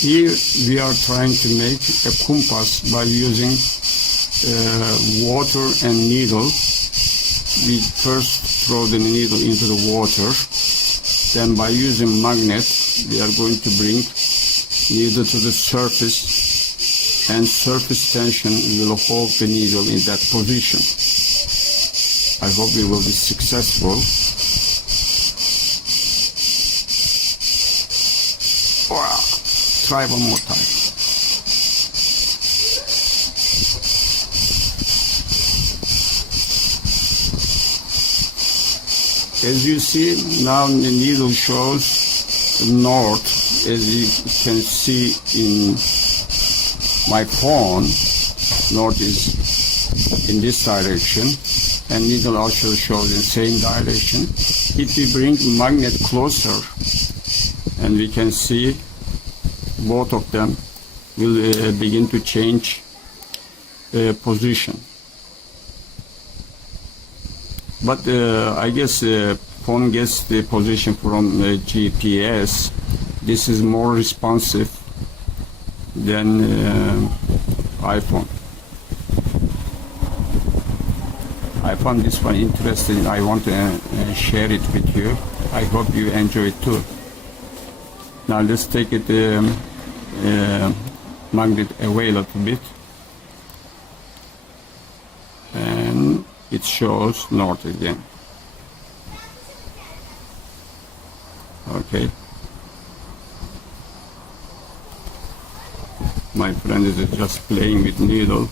Here we are trying to make a compass by using water and needle. We first throw the needle into the water, then by using magnet we are going to bring needle to the surface, and surface tension will hold the needle in that position. I hope we will be successful. Wow. Try one more time. As you see, now the needle shows north. As you can see in my phone, north is in this direction, and needle also shows in same direction. If we bring magnet closer, and we can see both of them will begin to change position. But I guess phone gets the position from GPS. This is more responsive than iPhone. I found this one interesting. I want to share it with you. I hope you enjoy it too. Now let's take it magnet away a little bit, and it shows north again. Okay. My friend is just playing with needle.